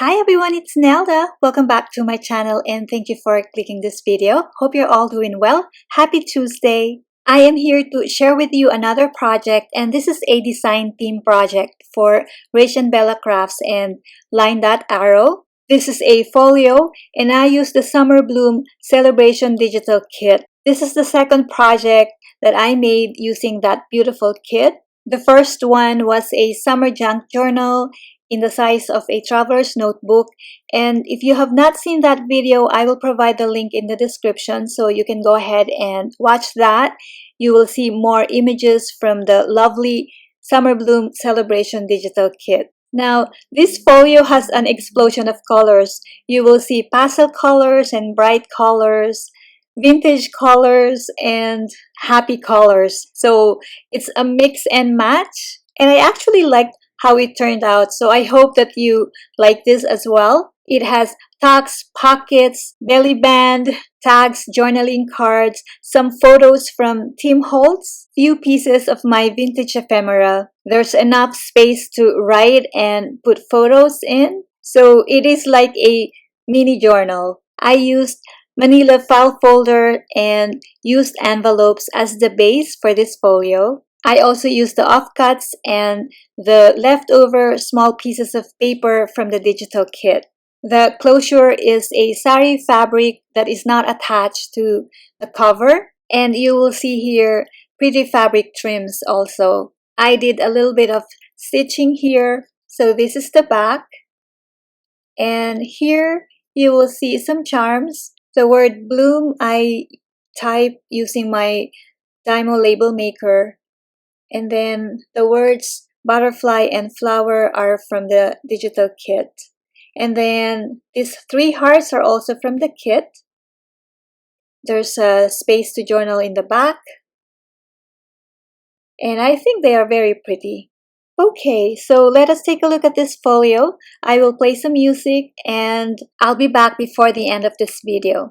Hi everyone, it's Nelda. Welcome back to my channel and thank you for clicking this video. Hope you're all doing well. Happy Tuesday. I am here to share with you another project, and this is a design theme project for Rachandbella Crafts and LineDotArrow. This is a folio and I use the Summer Bloom Celebration Digital Kit. This is the second project that I made using that beautiful kit. The first one was a summer junk journal in the size of a traveler's notebook, and if you have not seen that video, I will provide the link in the description so you can go ahead and watch that. You will see more images from the lovely Summer Bloom Celebration Digital Kit. Now, this folio has an explosion of colors. You will see pastel colors and bright colors, vintage colors, and happy colors. So it's a mix and match, and I actually liked how it turned out. So I hope that you like this as well. It has tags, pockets, belly band, tags, journaling cards, some photos from Tim Holtz, few pieces of my vintage ephemera. There's enough space to write and put photos in. So it is like a mini journal. I used manila file folder and used envelopes as the base for this folio. I also used the offcuts and the leftover small pieces of paper from the digital kit. The closure is a sari fabric that is not attached to the cover, and you will see here pretty fabric trims also. I did a little bit of stitching here. So this is the back, and here you will see some charms. The word bloom I type using my Dymo label maker. And then the words butterfly and flower are from the digital kit. And then these 3 hearts are also from the kit. There's a space to journal in the back. And I think they are very pretty. Okay, so let us take a look at this folio. I will play some music and I'll be back before the end of this video.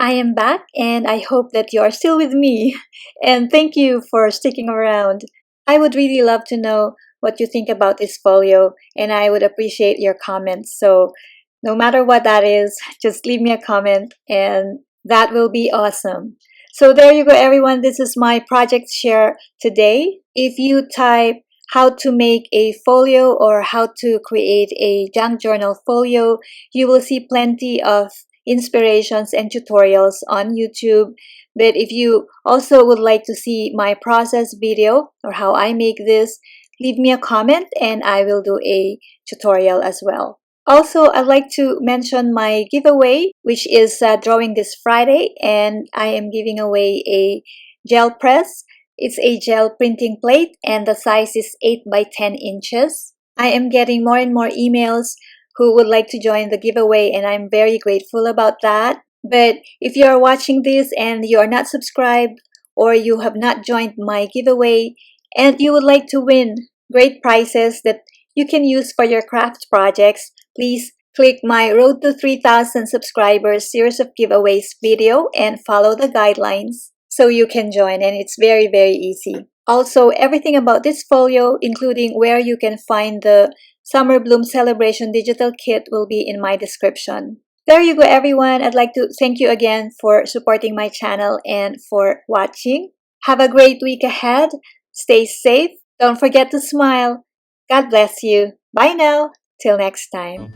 I am back and I hope that you are still with me. And thank you for sticking around. I would really love to know what you think about this folio, and I would appreciate your comments. So no matter what that is, just leave me a comment and that will be awesome. So there you go, everyone. This is my project share today. If you type how to make a folio or how to create a junk journal folio, you will see plenty of inspirations and tutorials on YouTube. But if you also would like to see my process video or how I make this, leave me a comment and I will do a tutorial as well. Also, I'd like to mention my giveaway, which is drawing this Friday, and I am giving away a gel press. It's a gel printing plate and the size is 8 by 10 inches. I am getting more and more emails who would like to join the giveaway, and I'm very grateful about that. But if you are watching this and you are not subscribed or you have not joined my giveaway and you would like to win great prizes that you can use for your craft projects, please click my Road to 3,000 subscribers series of giveaways video and follow the guidelines so you can join, and it's very, very easy. Also, everything about this folio, including where you can find the Summer Bloom Celebration Digital Kit, will be in my description. There you go, everyone. I'd like to thank you again for supporting my channel and for watching. Have a great week ahead. Stay safe. Don't forget to smile. God bless you. Bye now. Till next time.